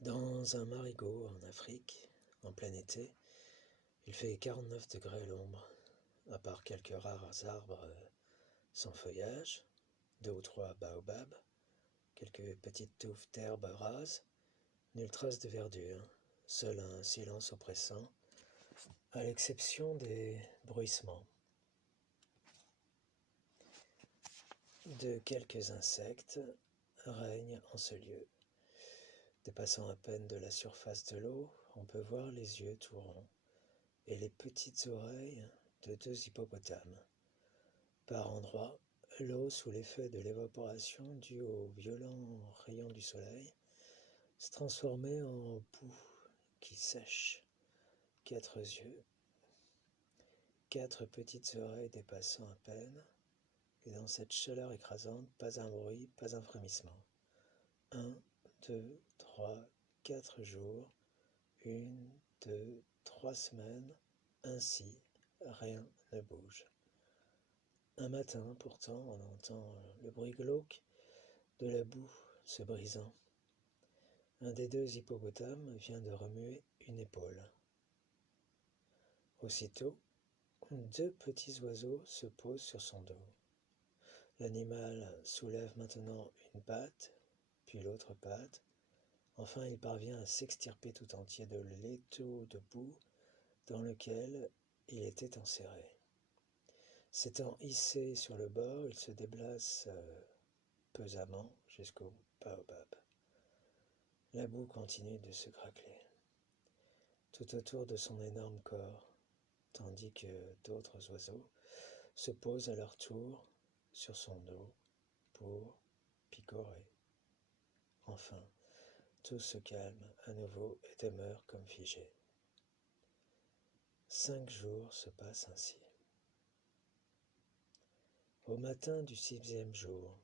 Dans un marigot en Afrique, en plein été, il fait 49 degrés à l'ombre, à part quelques rares arbres sans feuillage, 2 ou 3 baobabs, quelques petites touffes d'herbes rases, nulle trace de verdure, seul un silence oppressant, à l'exception des bruissements de quelques insectes règnent en ce lieu. Dépassant à peine de la surface de l'eau, on peut voir les yeux tout ronds et les petites oreilles de 2 hippopotames. Par endroits, l'eau, sous l'effet de l'évaporation due aux violents rayons du soleil, se transformait en boue qui sèche. 4 yeux, 4 petites oreilles dépassant à peine, et dans cette chaleur écrasante, pas un bruit, pas un frémissement. 1, 2, 3, 4 jours, 1, 2, 3 semaines, ainsi, rien ne bouge. Un matin, pourtant, on entend le bruit glauque de la boue se brisant. Un des 2 hippopotames vient de remuer une épaule. Aussitôt, 2 petits oiseaux se posent sur son dos. L'animal soulève maintenant une patte, puis l'autre patte. Enfin, il parvient à s'extirper tout entier de l'étau de boue dans lequel il était enserré. S'étant hissé sur le bord, il se déplace pesamment jusqu'au baobab. La boue continue de se craqueler tout autour de son énorme corps, tandis que d'autres oiseaux se posent à leur tour sur son dos pour picorer. Enfin, tout se calme à nouveau et demeure comme figé. 5 jours se passent ainsi. Au matin du 6e jour,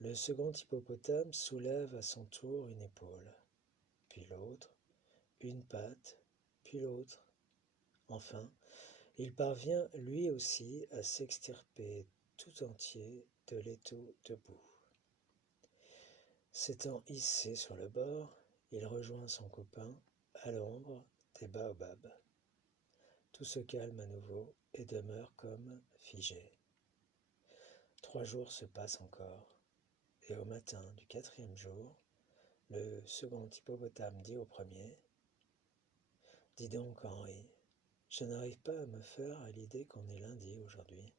le second hippopotame soulève à son tour une épaule, puis l'autre, une patte, puis l'autre. Enfin, il parvient lui aussi à s'extirper tout entier de l'étau de boue. S'étant hissé sur le bord, il rejoint son copain à l'ombre des baobabs. Tout se calme à nouveau et demeure comme figé. 3 jours se passent encore, et au matin du 4e jour, le second hippopotame dit au premier : « Dis donc, Henri, je n'arrive pas à me faire à l'idée qu'on est lundi aujourd'hui. »